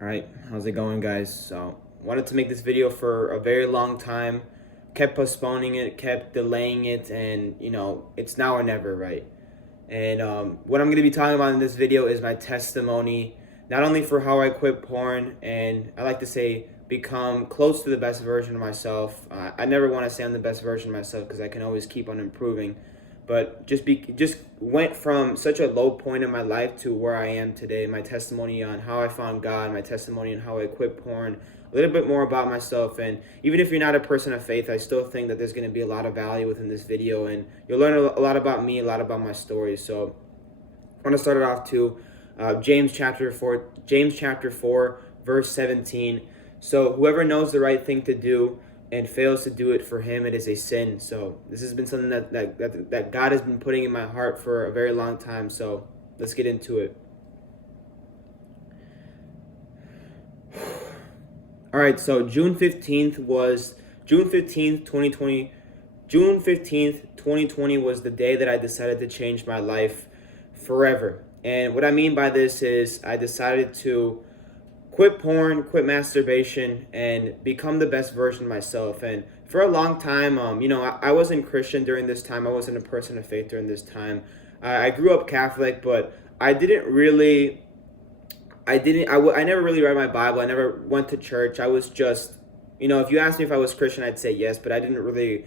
Alright, how's it going, guys? So, wanted to make this video for a very long time, kept postponing it, kept delaying it, and it's now or never, right? And what I'm going to be talking about in this video is my testimony, not only for how I quit porn, and I like to say become close to the best version of myself. I never want to say I'm the best version of myself because I can always keep on improving, but just went from such a low point in my life to where I am today. My testimony on how I found God, my testimony on how I quit porn, a little bit more about myself. And even if you're not a person of faith, I still think that there's going to be a lot of value within this video, and you'll learn a lot about me, a lot about my story. So I want to start it off to James chapter 4 verse 17. So whoever knows the right thing to do and fails to do it, for him it is a sin. So this has been something that God has been putting in my heart for a very long time. So let's get into it. All right, so June 15th, 2020. June 15th, 2020 was the day that I decided to change my life forever. And what I mean by this is I decided to quit porn, quit masturbation, and become the best version of myself. And for a long time, I wasn't Christian during this time. I wasn't a person of faith during this time. I grew up Catholic, but I never really read my Bible. I never went to church. I was just, if you asked me if I was Christian, I'd say yes, but I didn't really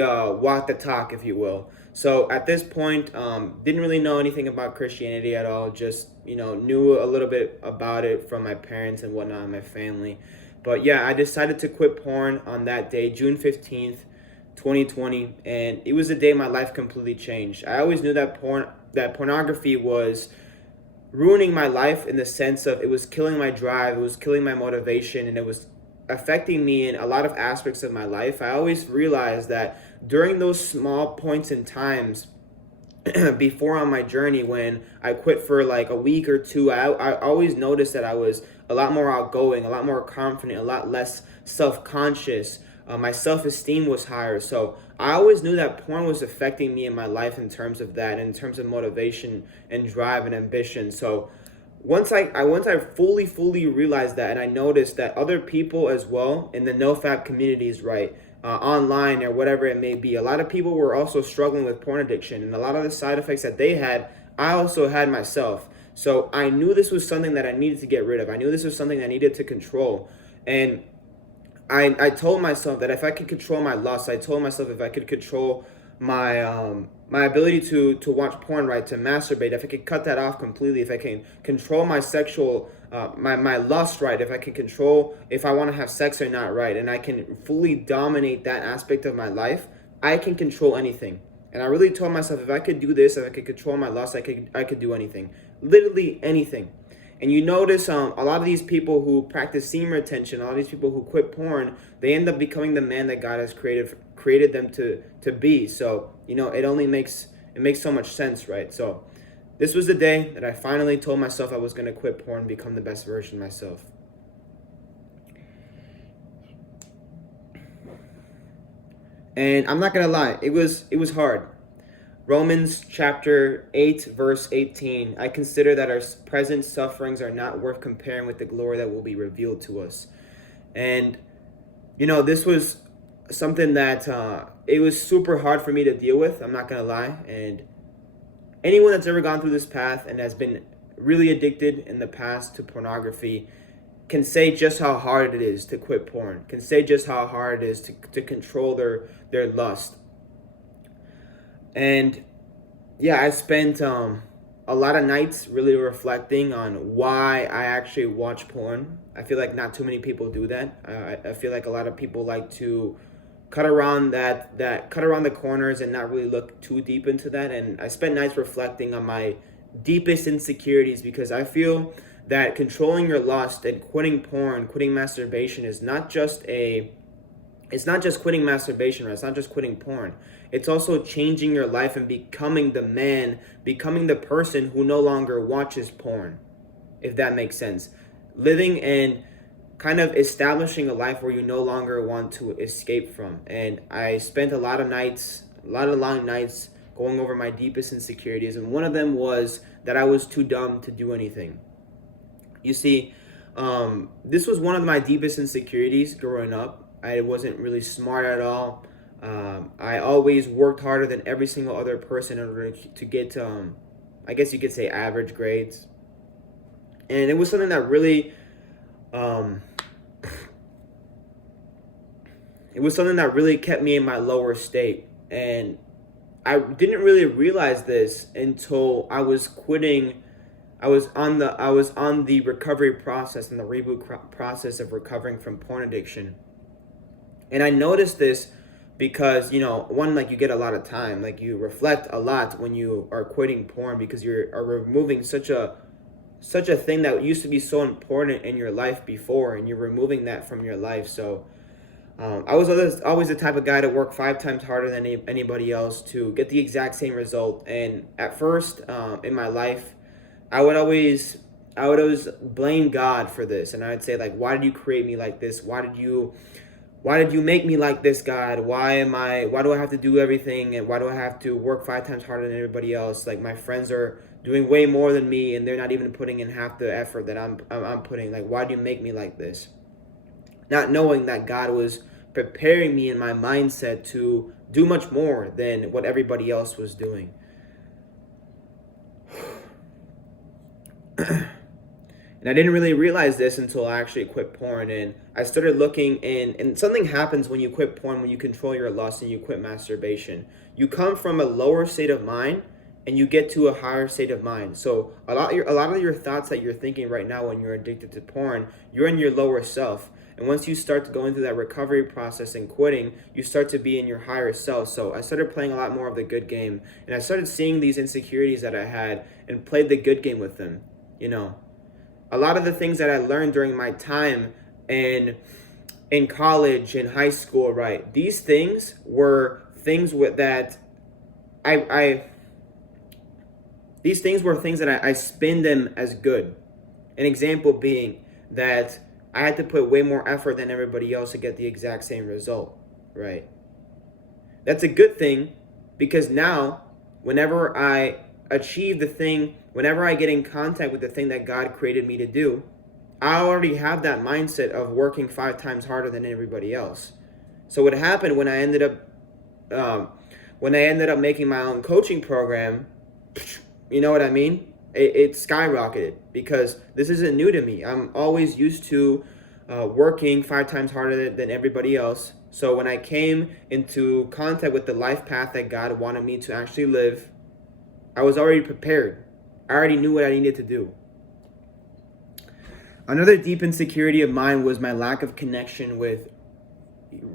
walk the talk, if you will. So at this point, didn't really know anything about Christianity at all. Just, knew a little bit about it from my parents and whatnot, and my family. But yeah, I decided to quit porn on that day, June 15th, 2020, and it was the day my life completely changed. I always knew that pornography was ruining my life, in the sense of it was killing my drive, it was killing my motivation, and it was affecting me in a lot of aspects of my life. I always realized that during those small points in times before on my journey, when I quit for like a week or two, I always noticed that I was a lot more outgoing, a lot more confident, a lot less self-conscious. My self-esteem was higher. So I always knew that porn was affecting me in my life in terms of that, in terms of motivation and drive and ambition. So once I fully realized that, and I noticed that other people as well in the nofap communities, right, online or whatever it may be, a lot of people were also struggling with porn addiction, and a lot of the side effects that they had, I also had myself. So I knew this was something that I needed to get rid of. I knew this was something I needed to control, and I told myself that if I could control my lust, I told myself if I could control my ability to watch porn, right, to masturbate, if I could cut that off completely, if I can control my sexual my lust, right, if I can control if I want to have sex or not, right, and I can fully dominate that aspect of my life, I can control anything. And I really told myself if I could do this, if I could control my lust, I could do anything, literally anything. And you notice a lot of these people who practice semen retention, a lot of these people who quit porn, they end up becoming the man that God has created them to be. So it makes so much sense, right? So this was the day that I finally told myself I was going to quit porn and become the best version of myself. And I'm not gonna lie, it was hard. Romans chapter 8, verse 18. I consider that our present sufferings are not worth comparing with the glory that will be revealed to us. And, this was something that it was super hard for me to deal with. I'm not going to lie. And anyone that's ever gone through this path and has been really addicted in the past to pornography can say just how hard it is to quit porn, can say just how hard it is to control their lust. And yeah, I spent a lot of nights really reflecting on why I actually watch porn. I feel like not too many people do that. I feel like a lot of people like to cut around cut around the corners and not really look too deep into that. And I spent nights reflecting on my deepest insecurities, because I feel that controlling your lust and quitting porn, quitting masturbation it's not just quitting masturbation, right? It's not just quitting porn. It's also changing your life and becoming the man, becoming the person who no longer watches porn, if that makes sense. Living and kind of establishing a life where you no longer want to escape from. And I spent a lot of long nights going over my deepest insecurities. And one of them was that I was too dumb to do anything. You see, This was one of my deepest insecurities growing up. I wasn't really smart at all. I always worked harder than every single other person in order to get, I guess you could say, average grades. And it was something that really, um, it was something that really kept me in my lower state. And I didn't really realize this until I was quitting. I was on the recovery process and the process of recovering from porn addiction. And I noticed this because, one, like, you get a lot of time, like you reflect a lot when you are quitting porn, because are removing such a thing that used to be so important in your life before, and you're removing that from your life. So I was always the type of guy to work 5 times harder than anybody else to get the exact same result. And at first, in my life, I would always blame God for this, and I'd say, like, why did you create me like this? Why did you make me like this, God? Why do I have to do everything, and why do I have to work 5 times harder than everybody else? Like, my friends are doing way more than me, and they're not even putting in half the effort that I'm putting. Like, why do you make me like this? Not knowing that God was preparing me in my mindset to do much more than what everybody else was doing. And I didn't really realize this until I actually quit porn, and I started looking and something happens when you quit porn, when you control your lust and you quit masturbation. You come from a lower state of mind and you get to a higher state of mind. So a lot of your thoughts that you're thinking right now when you're addicted to porn, you're in your lower self. And once you start going through that recovery process and quitting, you start to be in your higher self. So I started playing a lot more of the good game, and I started seeing these insecurities that I had and played the good game with them. A lot of the things that I learned during my time in college, in high school, right? These things were things that I these things were things that I spin them as good. An example being that I had to put way more effort than everybody else to get the exact same result, right? That's a good thing, because now, whenever I achieve the thing, whenever I get in contact with the thing that God created me to do, I already have that mindset of working 5 times harder than everybody else. So what happened when I ended up making my own coaching program, you know what I mean? It skyrocketed, because this isn't new to me. I'm always used to working 5 times harder than everybody else. So when I came into contact with the life path that God wanted me to actually live, I was already prepared. I already knew what I needed to do. Another deep insecurity of mine was my lack of connection with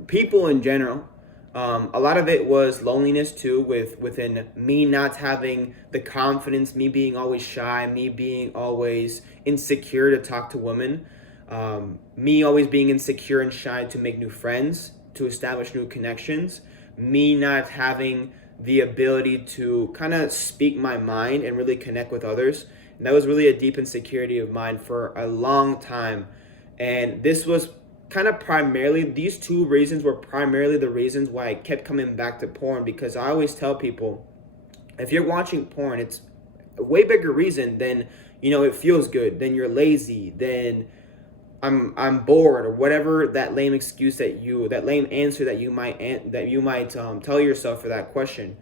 people in general. A lot of it was loneliness too, within me not having the confidence, me being always shy, me being always insecure to talk to women, me always being insecure and shy to make new friends, to establish new connections, me not having the ability to kind of speak my mind and really connect with others. And that was really a deep insecurity of mine for a long time. And this was these 2 reasons were primarily the reasons why I kept coming back to porn, because I always tell people, if you're watching porn, it's a way bigger reason than, it feels good, then you're lazy, then I'm bored, or whatever that lame answer that you might tell yourself for that question.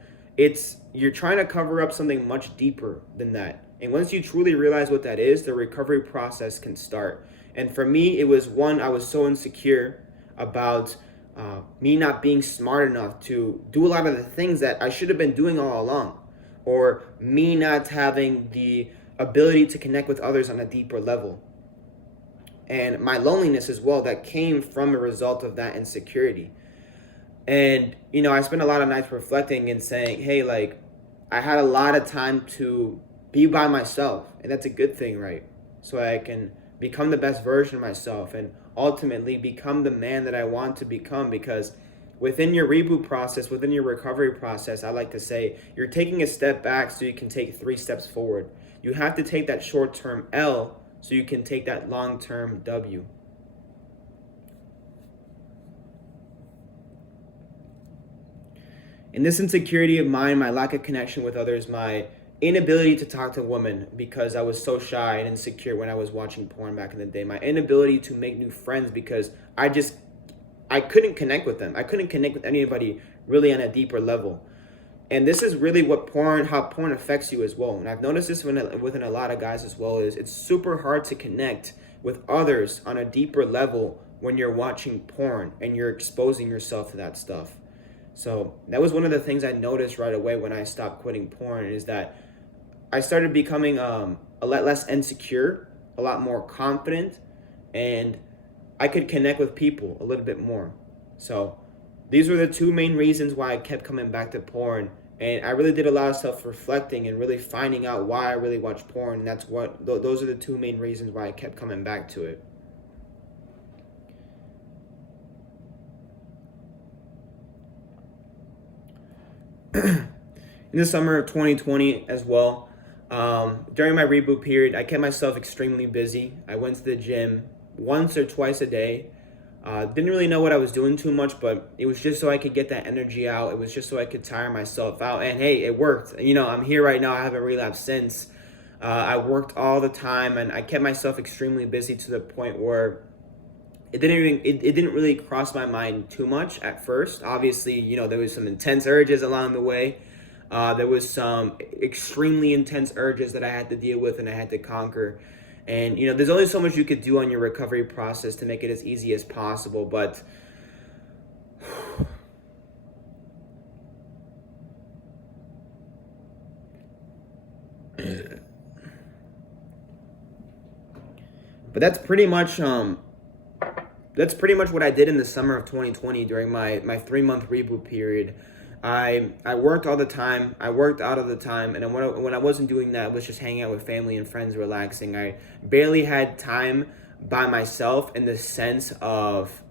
You're trying to cover up something much deeper than that. And once you truly realize what that is, the recovery process can start. And for me, it was one, I was so insecure about me not being smart enough to do a lot of the things that I should have been doing all along, or me not having the ability to connect with others on a deeper level. And my loneliness as well, that came from a result of that insecurity. And, I spent a lot of nights reflecting and saying, hey, like, I had a lot of time to be by myself, and that's a good thing, right? So I can become the best version of myself and ultimately become the man that I want to become. Because within your reboot process, within your recovery process, I like to say, you're taking a step back so you can take 3 steps forward. You have to take that short-term L so you can take that long-term W. In this insecurity of mine, my lack of connection with others, my inability to talk to women because I was so shy and insecure when I was watching porn back in the day. My inability to make new friends because I couldn't connect with them. I couldn't connect with anybody really on a deeper level. And this is really how porn affects you as well. And I've noticed this within a lot of guys as well, is it's super hard to connect with others on a deeper level when you're watching porn and you're exposing yourself to that stuff. So that was one of the things I noticed right away when I stopped quitting porn, is that I started becoming a lot less insecure, a lot more confident, and I could connect with people a little bit more. So these were the two main reasons why I kept coming back to porn. And I really did a lot of self-reflecting and really finding out why I really watch porn. And those are the two main reasons why I kept coming back to it. In the summer of 2020 as well, during my reboot period, I kept myself extremely busy. I went to the gym once or twice a day. Didn't really know what I was doing too much, but it was just so I could get that energy out. It was just so I could tire myself out. And hey, it worked. You know, I'm here right now. I haven't relapsed since. I worked all the time, and I kept myself extremely busy to the point where it didn't really cross my mind too much at first. Obviously, you know, there was some intense urges along the way. There was some extremely intense urges that I had to deal with and I had to conquer. And, you know, there's only so much you could do on your recovery process to make it as easy as possible. But that's pretty much what I did in the summer of 2020 during my 3-month reboot period. I worked all the time. I worked out all the time, and then when I wasn't doing that, I was just hanging out with family and friends, relaxing. I barely had time by myself in the sense of,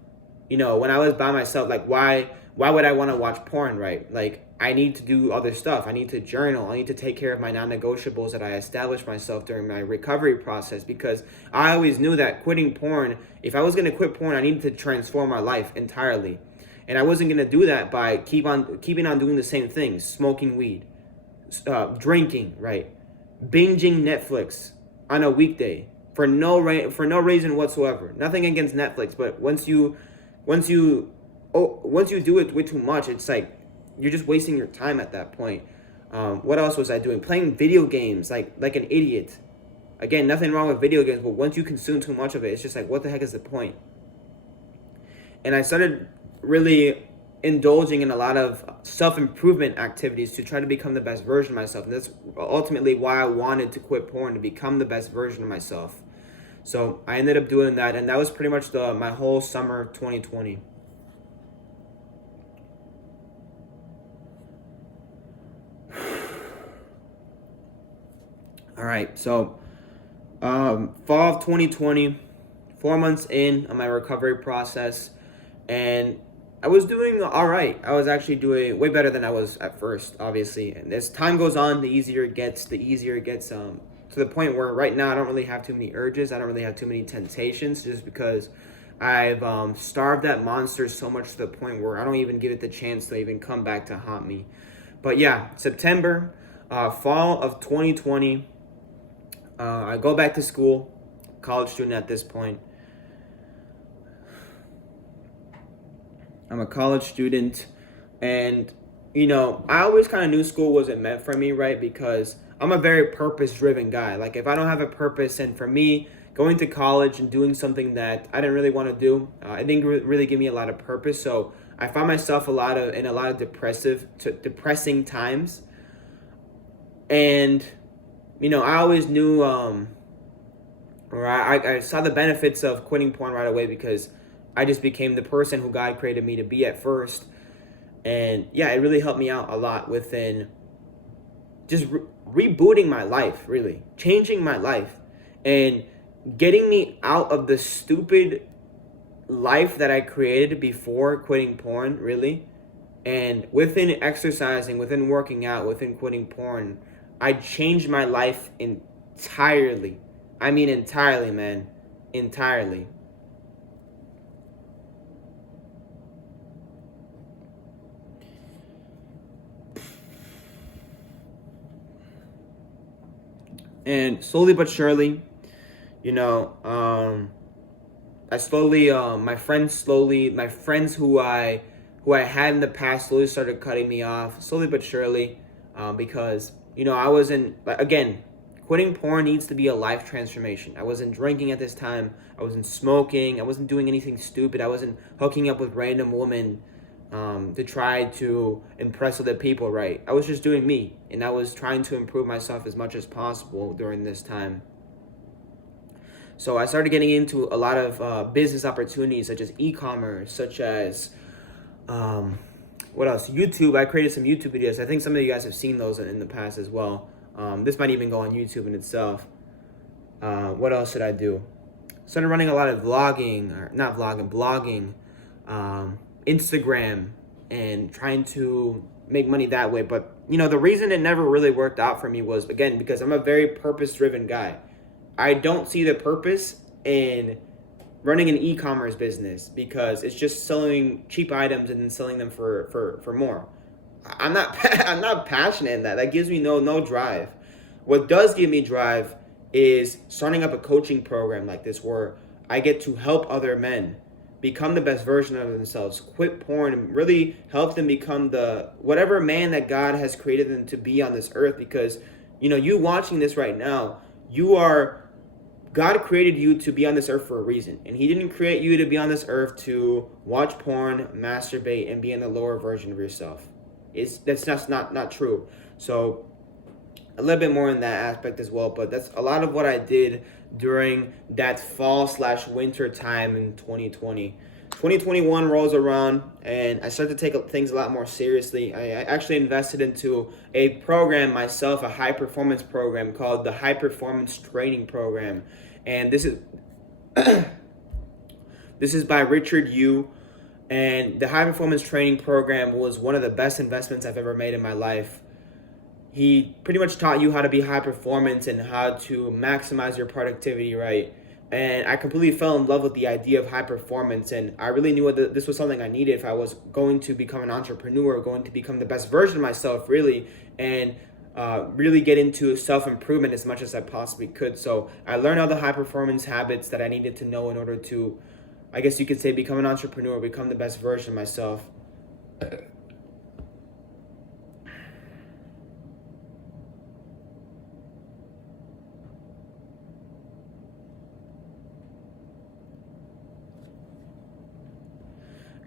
you know, when I was by myself, like why would I want to watch porn, right? Like, I need to do other stuff. I need to journal. I need to take care of my non-negotiables that I established myself during my recovery process, because I always knew that quitting porn, if I was going to quit porn, I needed to transform my life entirely. And I wasn't going to do that by keeping on doing the same things, smoking weed, drinking, right? Binging Netflix on a weekday for no reason whatsoever. Nothing against Netflix, but once you do it way too much, it's like you're just wasting your time at that point. What else was I doing? Playing video games like an idiot. Again, nothing wrong with video games, but once you consume too much of it, it's just like, what the heck is the point? And I started really indulging in a lot of self-improvement activities to try to become the best version of myself. And that's ultimately why I wanted to quit porn, to become the best version of myself. So I ended up doing that, and that was pretty much my whole summer of 2020. All right, so fall of 2020, 4 months in on my recovery process, and I was doing all right. I was actually doing way better than I was at first, obviously. And as time goes on, the easier it gets. To the point where right now I don't really have too many urges. I don't really have too many temptations, just because I've starved that monster so much to the point where I don't even give it the chance to even come back to haunt me. But yeah, September, fall of 2020, I go back to school, college student at this point. I'm a college student, and, you know, I always kind of knew school wasn't meant for me, right? Because I'm a very purpose-driven guy. Like, if I don't have a purpose, and for me, going to college and doing something that I didn't really want to do, it didn't really give me a lot of purpose. So I found myself in a lot of depressing times, and, you know, I always knew, or I saw the benefits of quitting porn right away, because I just became the person who God created me to be at first. And yeah, it really helped me out a lot within just rebooting my life, really changing my life, and getting me out of the stupid life that I created before quitting porn, really. And within exercising, within working out, within quitting porn, I changed my life entirely. I mean, entirely, man. Entirely. And slowly but surely, you know, I slowly, my friends who I had in the past slowly started cutting me off, slowly but surely, because I wasn't, again, quitting porn needs to be a life transformation. I wasn't drinking at this time. I wasn't smoking. I wasn't doing anything stupid. I wasn't hooking up with random women to try to impress other people. Right? I was just doing me, and I was trying to improve myself as much as possible during this time. So I started getting into a lot of business opportunities, such as e-commerce, such as what else? YouTube. I created some YouTube videos. I think some of you guys have seen those in the past as well. This might even go on YouTube in itself. What else did I do? Started running a lot of vlogging, or not vlogging, blogging, Instagram, and trying to make money that way. But the reason it never really worked out for me was, again, because I'm a very purpose-driven guy. I don't see the purpose in running an e-commerce business because it's just selling cheap items and then selling them for more. I'm not passionate in that. That gives me no drive. What does give me drive is starting up a coaching program like this, where I get to help other men become the best version of themselves, quit porn, and really help them become the whatever man that God has created them to be on this earth. Because you watching this right now, God created you to be on this earth for a reason. And he didn't create you to be on this earth to watch porn, masturbate, and be in the lower version of yourself. That's just not true. So a little bit more in that aspect as well. But that's a lot of what I did during that fall/winter time in 2020. 2021 rolls around, and I started to take things a lot more seriously. I actually invested into a program myself, a high performance program called the High Performance Training Program. And this is by Richard Yu. And the High Performance Training Program was one of the best investments I've ever made in my life. He pretty much taught you how to be high performance and how to maximize your productivity, right? And I completely fell in love with the idea of high performance, and I really knew this was something I needed if I was going to become an entrepreneur, going to become the best version of myself, really, and really get into self-improvement as much as I possibly could. So I learned all the high performance habits that I needed to know in order to, I guess you could say, become an entrepreneur, become the best version of myself.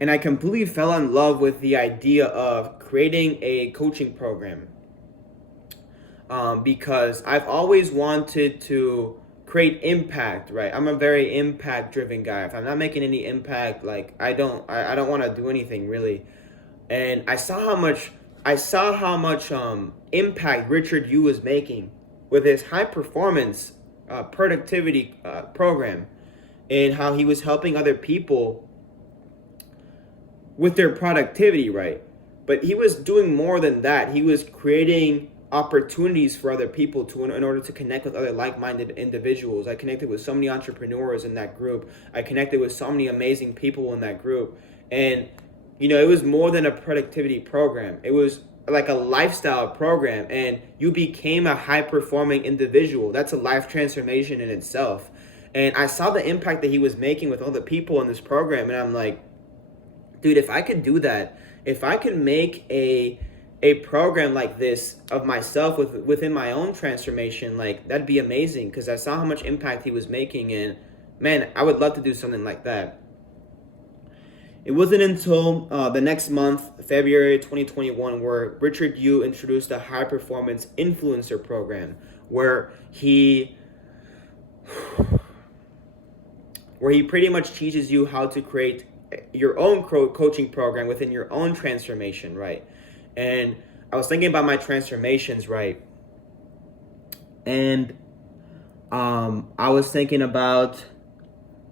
And I completely fell in love with the idea of creating a coaching program, because I've always wanted to create impact, right? I'm a very impact-driven guy. If I'm not making any impact, like I don't want to do anything really. And I saw how much impact Richard Yu was making with his high performance productivity program, and how he was helping other people with their productivity, right? But he was doing more than that. He was creating opportunities for other people in order to connect with other like-minded individuals. I connected with so many entrepreneurs in that group. I connected with so many amazing people in that group. And it was more than a productivity program. It was like a lifestyle program, and you became a high-performing individual. That's a life transformation in itself. And I saw the impact that he was making with all the people in this program, and I'm like, dude, if I could do that, if I could make a program like this of myself within my own transformation, like that'd be amazing, because I saw how much impact he was making, and man, I would love to do something like that. It wasn't until the next month, February 2021, where Richard Yu introduced a high performance influencer program where he pretty much teaches you how to create your own coaching program within your own transformation, right? And I was thinking about my transformations, right? And I was thinking about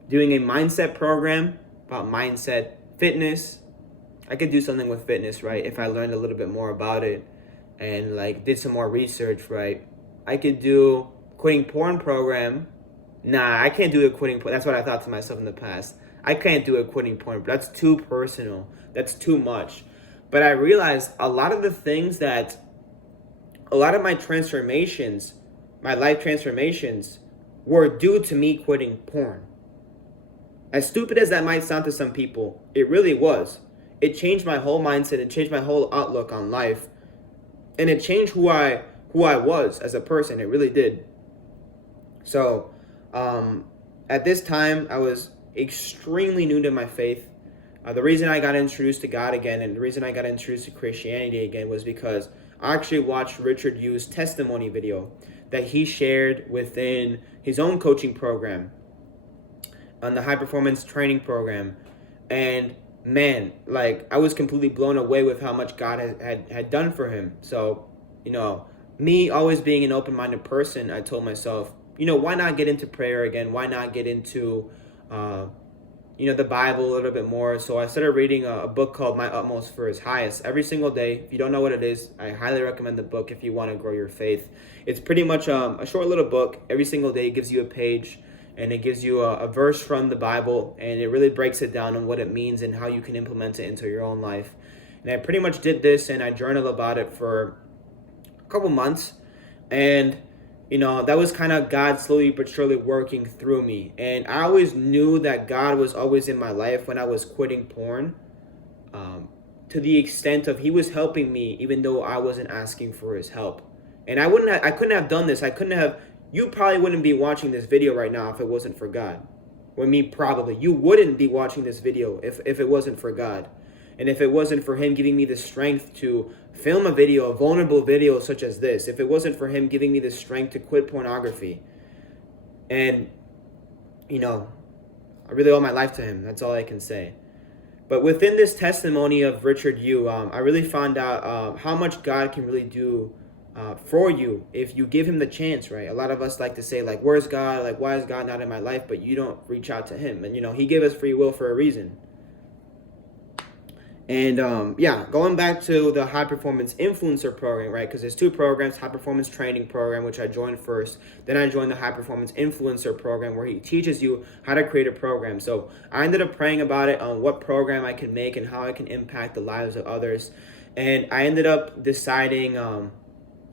doing a mindset program about mindset, fitness. I could do something with fitness, right? If I learned a little bit more about it and like did some more research, right? I could do quitting porn program. Nah, I can't do a quitting porn. That's what I thought to myself in the past. I can't do a quitting point. That's too personal. That's too much. But I realized a lot of my transformations my life transformations were due to me quitting porn. As stupid as that might sound to some people, it really was. It changed my whole mindset, it changed my whole outlook on life, and it changed who I was as a person. It really did. So, at this time, I was extremely new to my faith. The reason I got introduced to God again and the reason I got introduced to Christianity again was because I actually watched Richard Yu's testimony video that he shared within his own coaching program on the high performance training program. And man, like, I was completely blown away with how much God had done for him. So, me always being an open-minded person, I told myself, why not get into prayer again? Why not get into, the Bible a little bit more? So I started reading a book called My Utmost for His Highest every single day. If you don't know what it is, I highly recommend the book if you want to grow your faith. It's pretty much a short little book. Every single day it gives you a page, and it gives you a verse from the Bible, and it really breaks it down on what it means and how you can implement it into your own life. And I pretty much did this, and I journaled about it for a couple months, and that was kind of God slowly but surely working through me. And I always knew that God was always in my life when I was quitting porn, to the extent of He was helping me even though I wasn't asking for His help. And I couldn't have done this. You probably wouldn't be watching this video right now if it wasn't for God. You wouldn't be watching this video if it wasn't for God. And if it wasn't for Him giving me the strength to film a vulnerable video such as this, if it wasn't for Him giving me the strength to quit pornography, and, I really owe my life to Him. That's all I can say. But within this testimony of Richard Yu, I really found out how much God can really do for you if you give Him the chance, right? A lot of us like to say, like, where's God? Like, why is God not in my life? But you don't reach out to Him. And, He gave us free will for a reason. And going back to the high performance influencer program, right? Because there's two programs: high performance training program, which I joined first. Then I joined the high performance influencer program, where he teaches you how to create a program. So I ended up praying about it on what program I can make and how I can impact the lives of others. And I ended up deciding on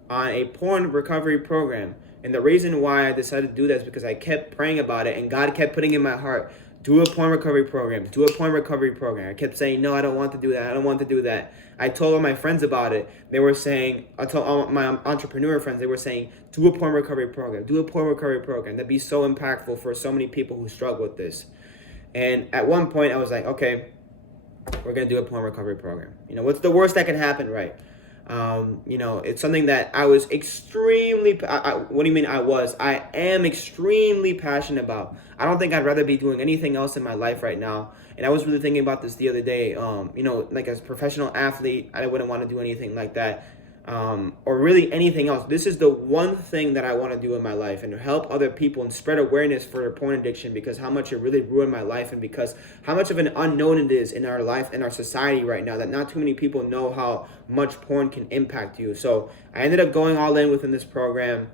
a porn recovery program. And the reason why I decided to do that is because I kept praying about it, and God kept putting in my heart, do a porn recovery program. Do a porn recovery program. I kept saying, no, I don't want to do that. I don't want to do that. I told all my friends about it. I told all my entrepreneur friends, they were saying, do a porn recovery program. Do a porn recovery program. That'd be so impactful for so many people who struggle with this. And at one point, I was like, okay, we're going to do a porn recovery program. What's the worst that can happen, right? It's something that I was I am extremely passionate about. I don't think I'd rather be doing anything else in my life right now. And I was really thinking about this the other day. Like, as a professional athlete, I wouldn't want to do anything like that. Or really anything else. This is the one thing that I want to do in my life, and help other people and spread awareness for their porn addiction, because how much it really ruined my life, and because how much of an unknown it is in our life, in our society right now, that not too many people know how much porn can impact you. So I ended up going all in within this program.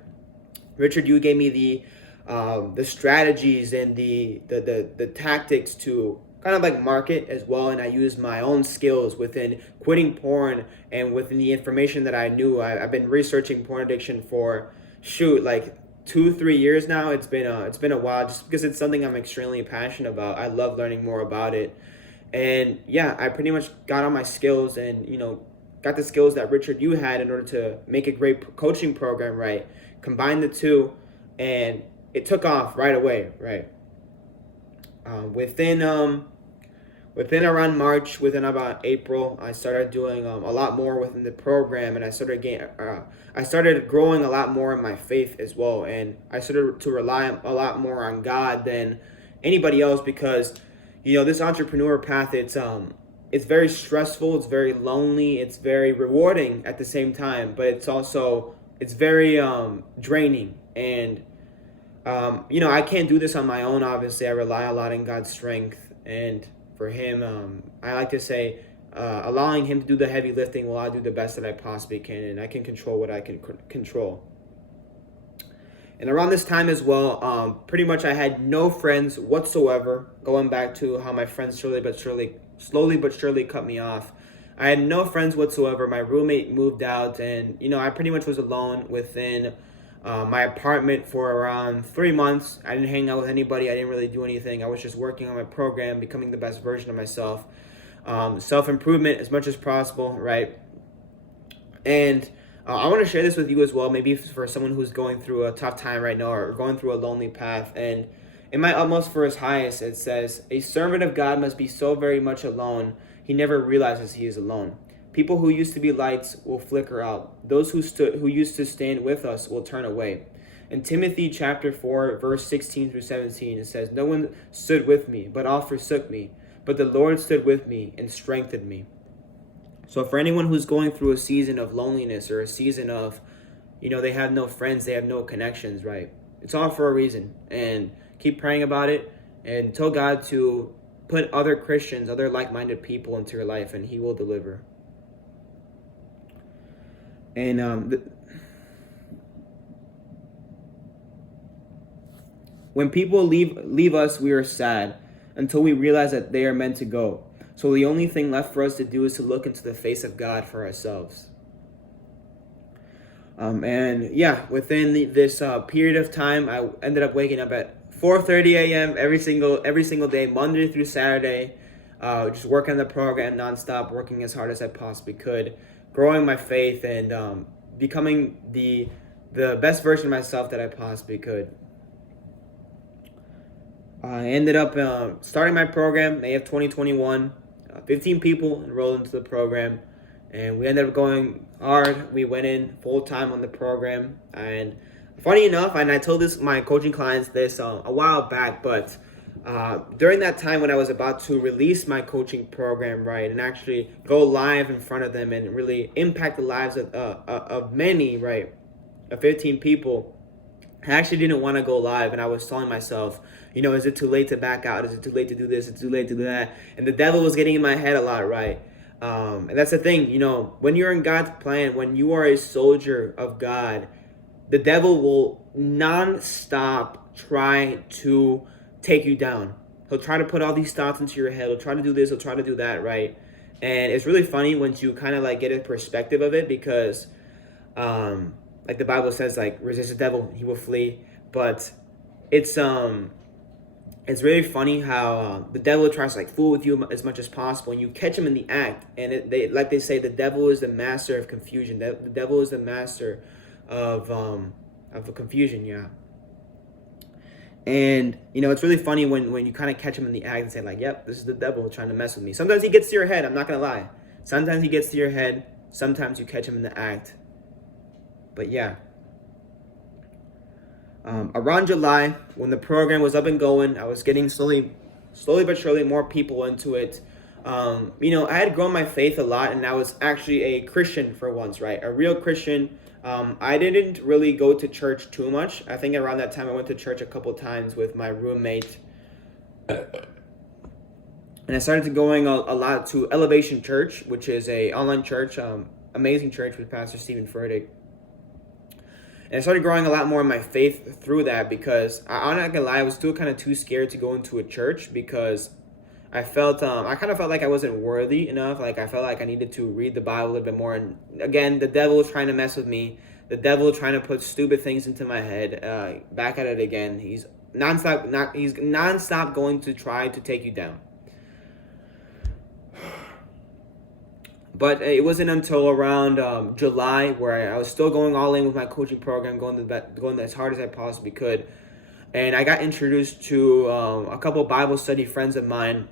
Richard Yu gave me the strategies and the tactics to kind of like market as well, and I used my own skills within quitting porn and within the information that I knew. I've been researching porn addiction for like 2-3 years now. It's been a while, just because it's something I'm extremely passionate about. I love learning more about it. And I pretty much got all my skills and got the skills that Richard Yu had in order to make a great coaching program, right? Combined the two, and it took off right away, right? Within around March, within about April, I started doing a lot more within the program, and I started growing a lot more in my faith as well, and I started to rely a lot more on God than anybody else, because this entrepreneur path, it's very stressful, it's very lonely, it's very rewarding at the same time, but it's very draining. And I can't do this on my own. Obviously, I rely a lot on God's strength, and for Him, I like to say, allowing Him to do the heavy lifting while I do the best that I possibly can, and I can control what I can control. And around this time as well, pretty much I had no friends whatsoever. Going back to how my friends slowly but surely cut me off. I had no friends whatsoever. My roommate moved out, and I pretty much was alone within my apartment for around 3 months. I didn't hang out with anybody. I didn't really do anything. I was just working on my program, becoming the best version of myself. Self-improvement as much as possible, right? And I want to share this with you as well, maybe for someone who's going through a tough time right now or going through a lonely path. And in my utmost for his highest, it says, a servant of God must be so very much alone, he never realizes he is alone. People who used to be lights will flicker out. Those who used to stand with us will turn away. In Timothy chapter 4, verse 16 through 17, it says, no one stood with me, but all forsook me. But the Lord stood with me and strengthened me. So for anyone who's going through a season of loneliness or a season of, they have no friends, they have no connections, right? It's all for a reason. And keep praying about it and tell God to put other Christians, other like-minded people into your life, and he will deliver. And when people leave us, we are sad until we realize that they are meant to go. So the only thing left for us to do is to look into the face of God for ourselves. Within this period of time, I ended up waking up at 4:30 a.m. every single day, Monday through Saturday, just working on the program nonstop, working as hard as I possibly could, growing my faith and becoming the best version of myself that I possibly could. I ended up starting my program May of 2021. 15 people enrolled into the program, and we ended up going hard. We went in full time on the program, and funny enough, and I told my coaching clients this a while back, but during that time when I was about to release my coaching program, right, and actually go live in front of them and really impact the lives of many, right, of 15 people, I actually didn't want to go live, and I was telling myself, is it too late to back out? Is it too late to do this? Is it too late to do that? And the devil was getting in my head a lot, right? And that's the thing, when you're in God's plan, when you are a soldier of God, the devil will non-stop try to take you down. He'll try to put all these thoughts into your head. He'll try to do this. He'll try to do that, right? And it's really funny once you kind of like get a perspective of it, because like the Bible says, like, resist the devil, he will flee. But it's really funny how the devil tries to like fool with you as much as possible, and you catch him in the act. And they say, the devil is the master of confusion. The devil is the master of confusion, yeah. And it's really funny when you kind of catch him in the act and say, like, yep, this is the devil trying to mess with me. Sometimes he gets to your head. I'm not gonna lie. Sometimes he gets to your head. Sometimes you catch him in the act. But yeah, around July, when the program was up and going, I was getting slowly but surely more people into it. I had grown my faith a lot, and I was actually a Christian for once, right? A real Christian. I didn't really go to church too much. I think around that time I went to church a couple times with my roommate. And I started going a lot to Elevation Church, which is a online church, amazing church with Pastor Stephen Furtick. And I started growing a lot more in my faith through that, because I'm not gonna lie, I was still kind of too scared to go into a church, because I kind of felt like I wasn't worthy enough. Like, I felt like I needed to read the Bible a little bit more. And again, the devil was trying to mess with me. The devil was trying to put stupid things into my head. Back at it again. He's nonstop going to try to take you down. But it wasn't until around July where I was still going all in with my coaching program, going as hard as I possibly could. And I got introduced to a couple Bible study friends of mine,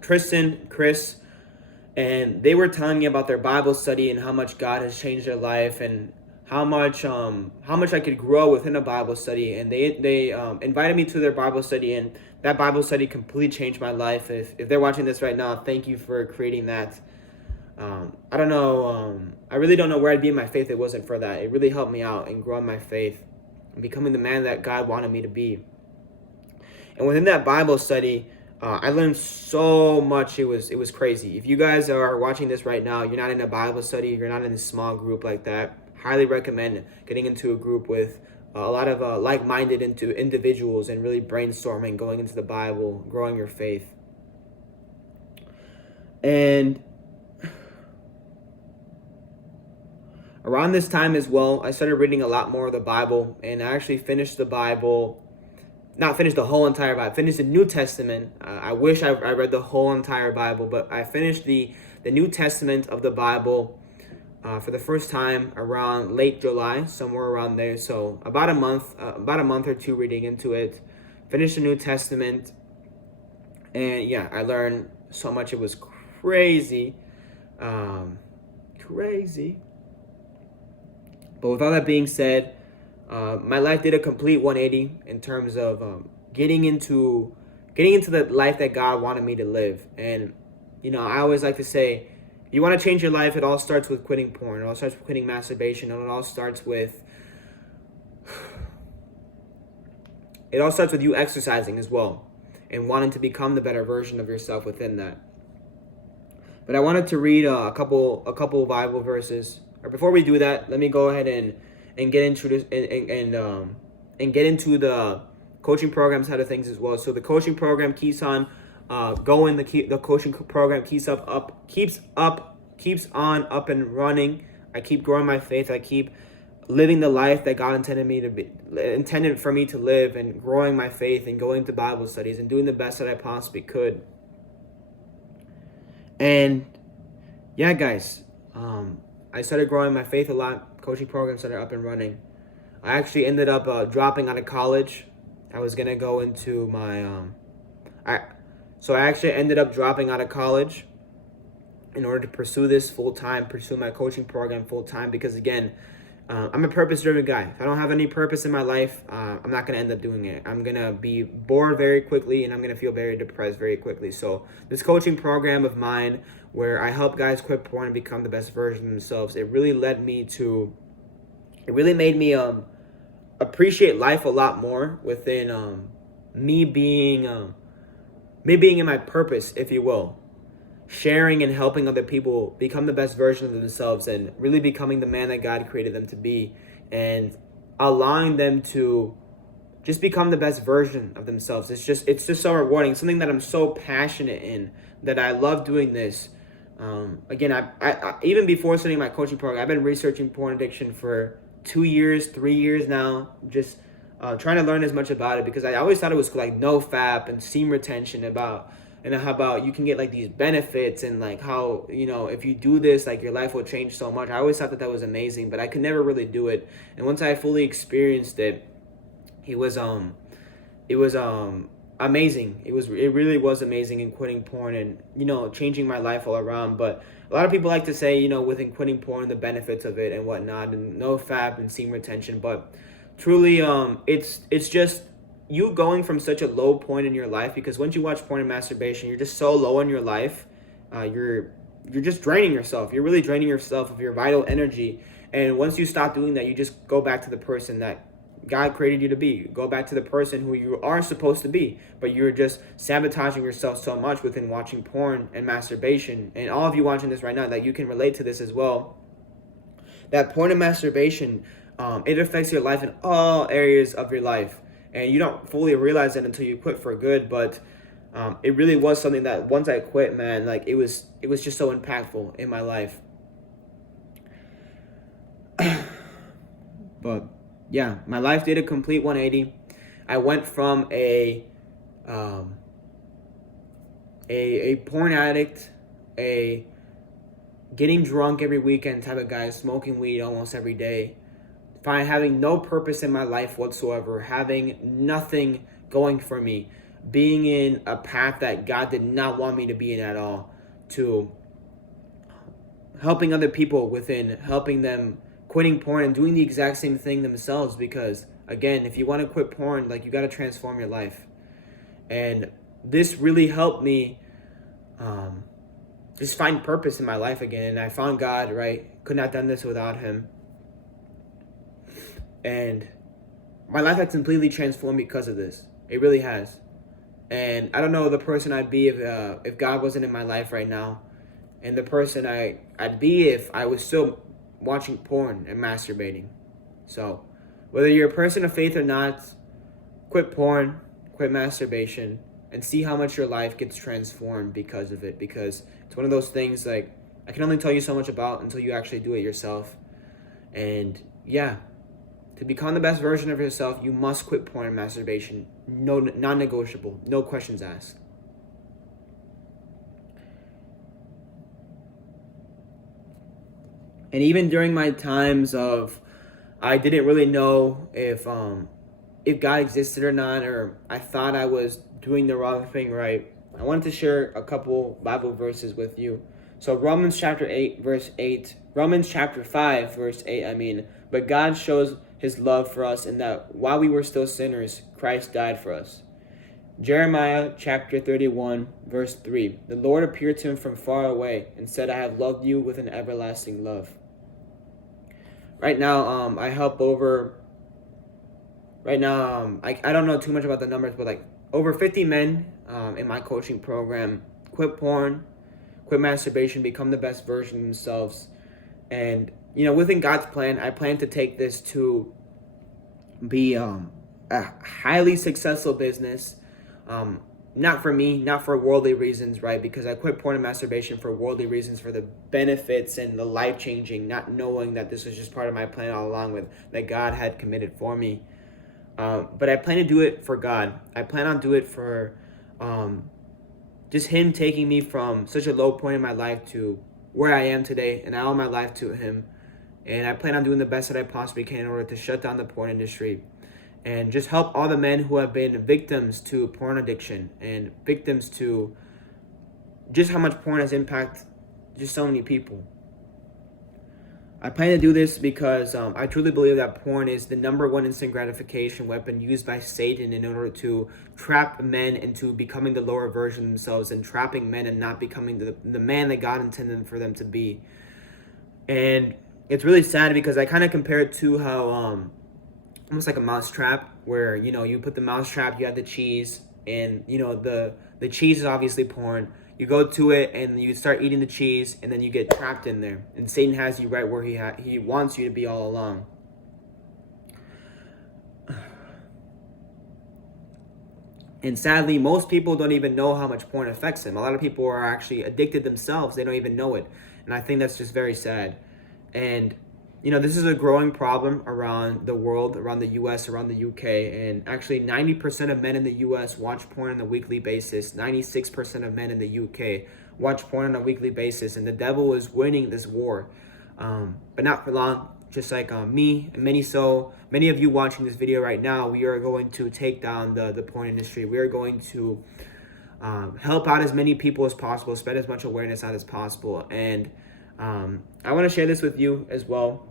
Tristan, Chris, and they were telling me about their Bible study and how much God has changed their life, and how much I could grow within a Bible study. And they invited me to their Bible study, and that Bible study completely changed my life. If they're watching this right now, thank you for creating that. I don't know. I really don't know where I'd be in my faith if it wasn't for that. It really helped me out in growing my faith and becoming the man that God wanted me to be. And within that Bible study, I learned so much. It was crazy. If you guys are watching this right now, you're not in a Bible study, you're not in a small group like that, highly recommend getting into a group with a lot of like-minded individuals and really brainstorming, going into the Bible, growing your faith. And Around this time as well, I started reading a lot more of the Bible, and I actually finished the Bible. Not finished the whole entire Bible. Finished the New Testament. I wish I read the whole entire Bible, but I finished the New Testament of the Bible for the first time around late July, somewhere around there. So about a month or two reading into it. Finished the New Testament, and yeah, I learned so much. It was crazy, crazy. But with all that being said, my life did a complete 180 in terms of getting into the life that God wanted me to live. And I always like to say, you want to change your life, it all starts with quitting porn. It all starts with quitting masturbation, and it all starts with you exercising as well, and wanting to become the better version of yourself within that. But I wanted to read a couple Bible verses. Or before we do that, let me go ahead and get into this and get into the coaching program side of things as well. So the coaching program keeps on going. The coaching program keeps on up and running. I keep growing my faith. I keep living the life that God intended for me to live, and growing my faith and going to Bible studies and doing the best that I possibly could. And yeah, guys, I started growing my faith a lot. Coaching programs started up and running. I actually ended up dropping out of college. I was gonna go into my I actually ended up dropping out of college in order to pursue this full time, pursue my coaching program full time. Because again, I'm a purpose-driven guy. If I don't have any purpose in my life, I'm not going to end up doing it. I'm going to be bored very quickly, and I'm going to feel very depressed very quickly. So this coaching program of mine, where I help guys quit porn and become the best version of themselves, it really made me appreciate life a lot more within me being in my purpose, if you will. Sharing and helping other people become the best version of themselves, and really becoming the man that God created them to be, and allowing them to just become the best version of themselves. It's just so rewarding. Something that I'm so passionate in, that I love doing this. Again, I even before starting my coaching program, I've been researching porn addiction for 2 years, 3 years now, just trying to learn as much about it, because I always thought it was like no fap and seam retention and how about you can get like these benefits, and like how, if you do this, like your life will change so much. I always thought that was amazing, but I could never really do it. And once I fully experienced it, it was amazing. It really was amazing in quitting porn and, changing my life all around. But a lot of people like to say, within quitting porn, the benefits of it and whatnot, and no fap and seam retention. But truly, it's just you going from such a low point in your life, because once you watch porn and masturbation, you're just so low in your life. You're just draining yourself. You're really draining yourself of your vital energy. And once you stop doing that, you just go back to the person that God created you to be. You go back to the person who you are supposed to be, but you're just sabotaging yourself so much within watching porn and masturbation. And all of you watching this right now, that you can relate to this as well. That porn and masturbation, it affects your life in all areas of your life. And you don't fully realize that until you quit for good. But it really was something that once I quit, man, like it was just so impactful in my life. But yeah, my life did a complete 180. I went from a porn addict, a getting drunk every weekend type of guy, smoking weed almost every day, having no purpose in my life whatsoever, having nothing going for me, being in a path that God did not want me to be in at all, to helping other people within helping them quitting porn and doing the exact same thing themselves. Because again, if you want to quit porn, like, you got to transform your life. And this really helped me just find purpose in my life again. And I found God, right? Could not have done this without him. And my life has completely transformed because of this. It really has. And I don't know the person I'd be if God wasn't in my life right now. And the person I'd be if I was still watching porn and masturbating. So, whether you're a person of faith or not, quit porn, quit masturbation, and see how much your life gets transformed because of it. Because it's one of those things, like, I can only tell you so much about until you actually do it yourself. And yeah, to become the best version of yourself, you must quit porn and masturbation. No, non-negotiable. No questions asked. And even during my times of, I didn't really know if God existed or not, or I thought I was doing the wrong thing right, I wanted to share a couple Bible verses with you. So Romans chapter 5 verse 8, but God shows his love for us in that while we were still sinners, Christ died for us. Jeremiah chapter 31 verse 3, the Lord appeared to him from far away and said, I have loved you with an everlasting love. Right now, I help over, I don't know too much about the numbers, but like over 50 men in my coaching program quit porn, quit masturbation, become the best version of themselves. And, within God's plan, I plan to take this to be a highly successful business. Not for me, not for worldly reasons, right? Because I quit porn and masturbation for worldly reasons, for the benefits and the life-changing, not knowing that this was just part of my plan all along with that God had committed for me. But I plan to do it for God. I plan on doing it for just him taking me from such a low point in my life to where I am today, and I owe my life to him. And I plan on doing the best that I possibly can in order to shut down the porn industry and just help all the men who have been victims to porn addiction and victims to just how much porn has impacted just so many people. I plan to do this because I truly believe that porn is the number one instant gratification weapon used by Satan in order to trap men into becoming the lower version of themselves and trapping men and not becoming the man that God intended for them to be. And it's really sad because I kind of compare it to how almost like a mouse trap, where you put the mouse trap, you have the cheese, and the cheese is obviously porn. You go to it and you start eating the cheese, and then you get trapped in there, and Satan has you right where he wants you to be all along. And sadly, most people don't even know how much porn affects them. A lot of people are actually addicted themselves. They don't even know it, and I think that's just very sad. And this is a growing problem around the world, around the US, around the UK, and actually 90% of men in the US watch porn on a weekly basis. 96% of men in the UK watch porn on a weekly basis, and the devil is winning this war. But not for long. Just like me and many of you watching this video right now, we are going to take down the porn industry. We are going to help out as many people as possible, spread as much awareness out as possible. And I want to share this with you as well.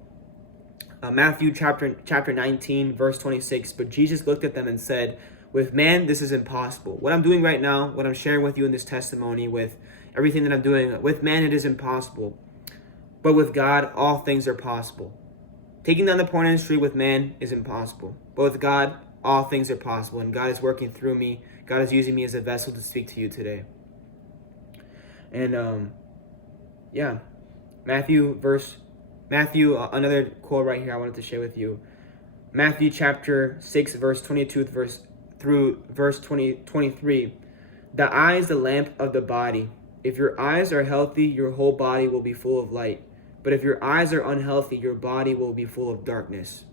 Matthew chapter 19, verse 26, but Jesus looked at them and said, with man, this is impossible. What I'm doing right now, what I'm sharing with you in this testimony, with everything that I'm doing, with man, it is impossible. But with God, all things are possible. Taking down the porn industry with man is impossible. But with God, all things are possible. And God is working through me. God is using me as a vessel to speak to you today. And Matthew, another quote right here I wanted to share with you. Matthew chapter 6, verse 22 through verse 23. The eye is the lamp of the body. If your eyes are healthy, your whole body will be full of light. But if your eyes are unhealthy, your body will be full of darkness.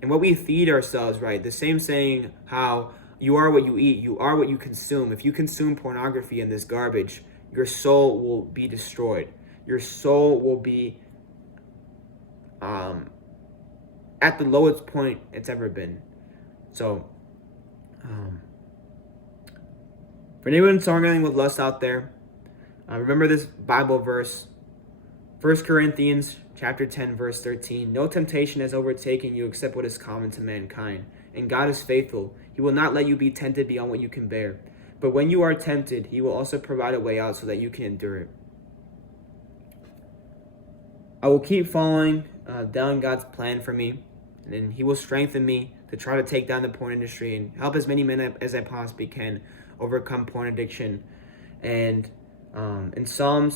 And what we feed ourselves, right? The same saying how you are what you eat, you are what you consume. If you consume pornography and this garbage, your soul will be destroyed. Your soul will be at the lowest point it's ever been. So, for anyone struggling with lust out there, remember this Bible verse, 1 Corinthians chapter 10, verse 13. No temptation has overtaken you except what is common to mankind. And God is faithful. He will not let you be tempted beyond what you can bear. But when you are tempted, he will also provide a way out so that you can endure it. I will keep following down God's plan for me, and then he will strengthen me to try to take down the porn industry and help as many men as I possibly can overcome porn addiction. And in Psalm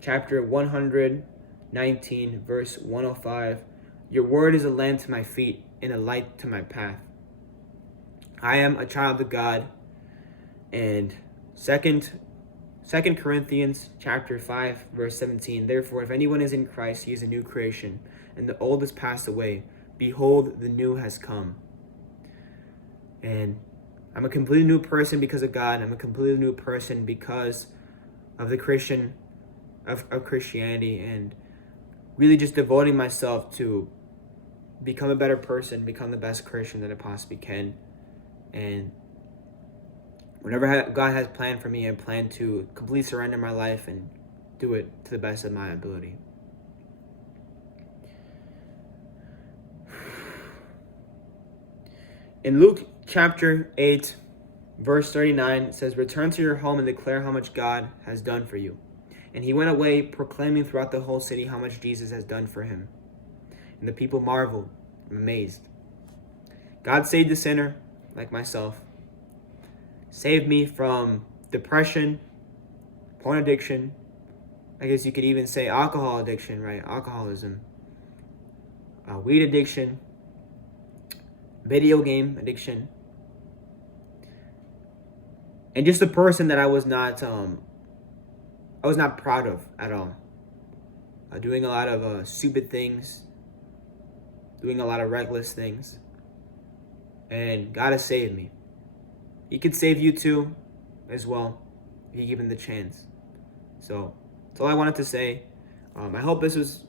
chapter 119, verse 105, your word is a lamp to my feet and a light to my path. I am a child of God. And 2 2 Corinthians chapter 5, verse 17. Therefore, if anyone is in Christ, he is a new creation, and the old has passed away. Behold, the new has come. And I'm a completely new person because of God. I'm a completely new person because of the of Christianity, and really just devoting myself to become a better person, become the best Christian that I possibly can. And whatever God has planned for me, I plan to completely surrender my life and do it to the best of my ability. In Luke chapter 8, verse 39, it says, "Return to your home and declare how much God has done for you." And he went away proclaiming throughout the whole city how much Jesus has done for him. And the people marveled and amazed. God saved the sinner like myself. Saved me from depression, porn addiction. I guess you could even say alcohol addiction, right? Alcoholism. Weed addiction. Video game addiction. And just a person that I was not proud of at all. Doing a lot of stupid things. Doing a lot of reckless things. And God has saved me. He could save you too, as well, if you give him the chance. So, that's all I wanted to say. I hope this was,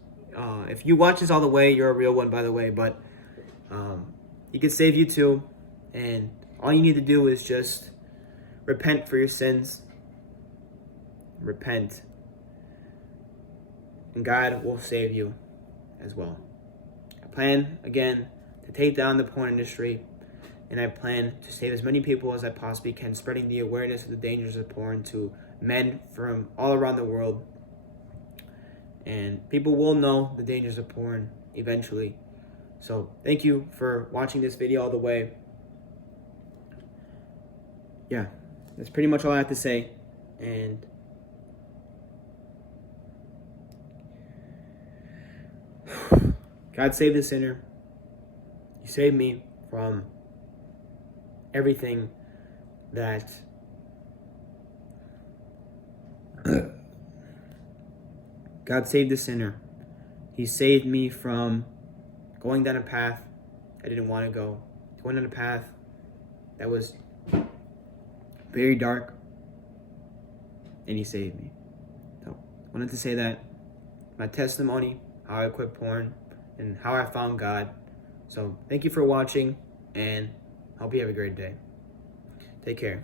if you watch this all the way, you're a real one, by the way, but he could save you too. And all you need to do is just repent for your sins. Repent. And God will save you as well. I plan, again, to take down the porn industry. And I plan to save as many people as I possibly can, spreading the awareness of the dangers of porn to men from all around the world. And people will know the dangers of porn eventually. So thank you for watching this video all the way. Yeah, that's pretty much all I have to say. And God saved the sinner. He saved me from everything that God saved the sinner. He saved me from going down a path I didn't want to go. Going down a path that was very dark. And he saved me. So I wanted to say that. My testimony, how I quit porn, and how I found God. So thank you for watching, and hope you have a great day. Take care.